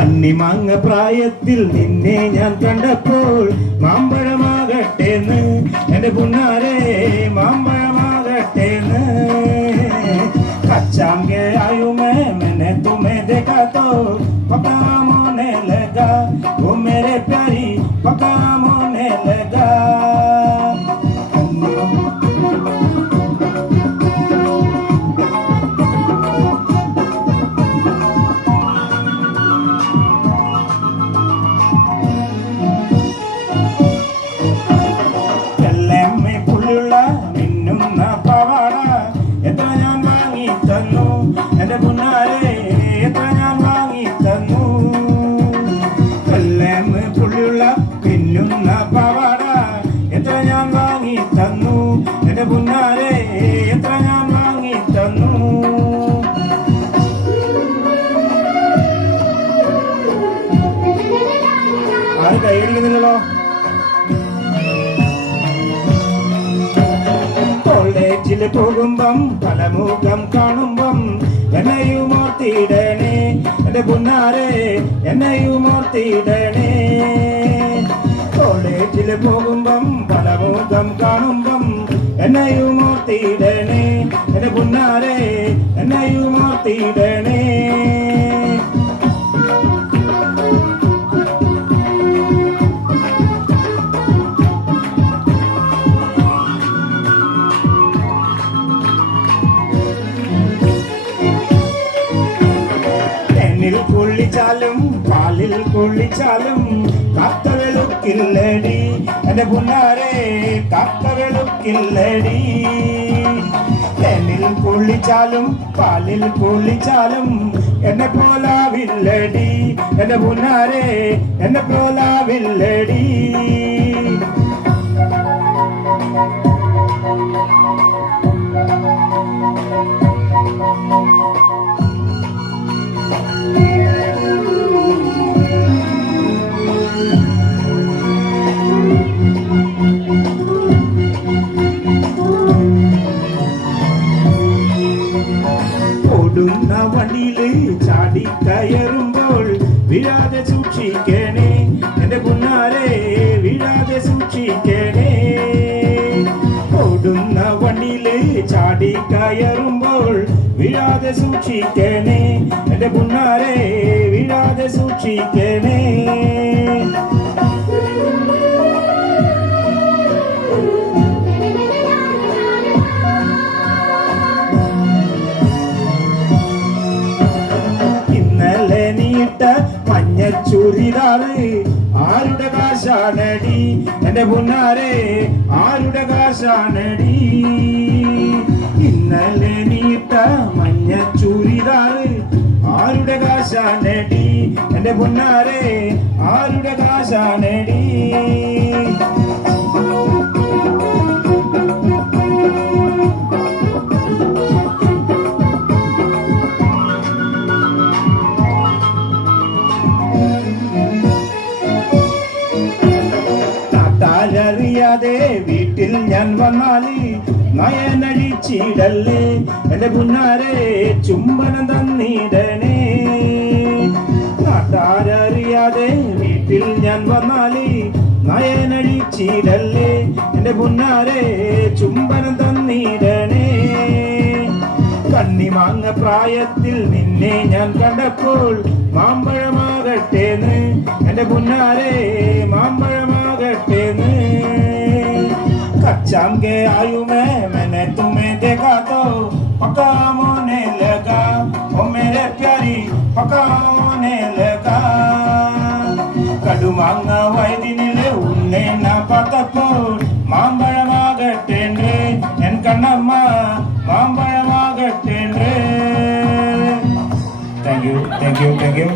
കണ്ണിമാങ്ങ പ്രായത്തിൽ നിന്നെ ഞാൻ കണ്ടപ്പോൾ മാമ്പഴമാകട്ടേന്ന് എന്റെ പുന്നാരെ മാമ്പഴമാകട്ടേന്ന് कच्चांगे आयु में मैंने तुम्हें देखा तो पक्का होने लगा वो मेरे प्यारी पक्का होने लगा എന്റെ പുന്നാരെ എത്ര ഞാൻ വാങ്ങി തന്നു കൊല്ലമ്മ പുള്ളിയുള്ള പിന്നുന്ന പവാട എത്ര ഞാൻ വാങ്ങി തന്നു എന്റെ പുന്നാരെ എത്ര ഞാൻ വാങ്ങി തന്നു ആരും കൈയടിക്കുന്നില്ലല്ലോ കോളേജിൽ പോകുമ്പം പലമുഖം കാണുമ്പം എന്നെയും ഓർത്തിടണേ എന്റെ പുന്നാരെ എന്നെയും ഓർത്തിടണേ കോളേജിൽ പോകുമ്പം പലമുഖം കാണുമ്പം എന്നെയും ഓർത്തിടണേ എന്റെ പുന്നാരെ എന്നെയും ഓർത്തിടണേ കുളിച്ചാലും പാലിൽ കുളിച്ചാലും കാക്ക വെളുക്കില്ലടി എന്റെ പുന്നാരെ കാക്ക വെളുക്കില്ലടി തേനിൽ കുളിച്ചാലും പാലിൽ കുളിച്ചാലും എന്നെ പോലാവില്ലടി എന്റെ പുന്നാരെ എന്നെ പോലാവില്ലടി ഓടുന്ന വണ്ടിയില് ചാടി കയറുമ്പോൾ വീഴാതെ സൂക്ഷിക്കണേ എന്റെ പുന്നാരെ വീഴാതെ സൂക്ഷിക്കണേ ഓടുന്ന വണ്ടിയില് ചാടി കയറുമ്പോൾ വീഴാതെ സൂക്ഷിക്കണേ എന്റെ പുന്നാരെ വീഴാതെ സൂക്ഷിക്കണേ മഞ്ഞ ചുരിദാറ് ആരുടെ കാശാണടി എന്റെ പുന്നാരെ ആരുടെ കാശാണടി ഇന്നലെ നീട്ട മഞ്ഞ ചുരിദാറ് ആരുടെ കാശാണടി എന്റെ പുന്നാരെ ആരുടെ കാശാണടി അറിയാതെ വീട്ടിൽ ഞാൻ വന്നാല് നയനഴിച്ചിടല്ലേ എന്റെ പുന്നാരെ ചുംബനം തന്നിടണേ നാട്ടാരറിയാതെ വീട്ടിൽ ഞാൻ വന്നാല് നയനഴിച്ചിടല്ലേ എന്റെ പുന്നാരെ ചുംബനം തന്നിടണേ കണ്ണിമാങ്ങ പ്രായത്തിൽ നിന്നെ ഞാൻ കണ്ടപ്പോൾ മാമ്പഴമാകട്ടേന്ന് എന്റെ പുന്നാരെ മാമ്പഴമാകട്ടേന്ന് कच्चांगे आयु में मैंने तुम्हें देखा तो पक्का होने लगा ओ मेरे प्यारी पक्का होने लगा കടുമാങ്ങ വൈദിനിലെ ഉന്നെ നാ പാത്തപ്പോൾ മാമ്പഴമാകട്ടേണ്ടേ എൻ കണ്ണമ്മ മാമ്പഴമാകട്ടേണ്ടേ താങ്ക് യു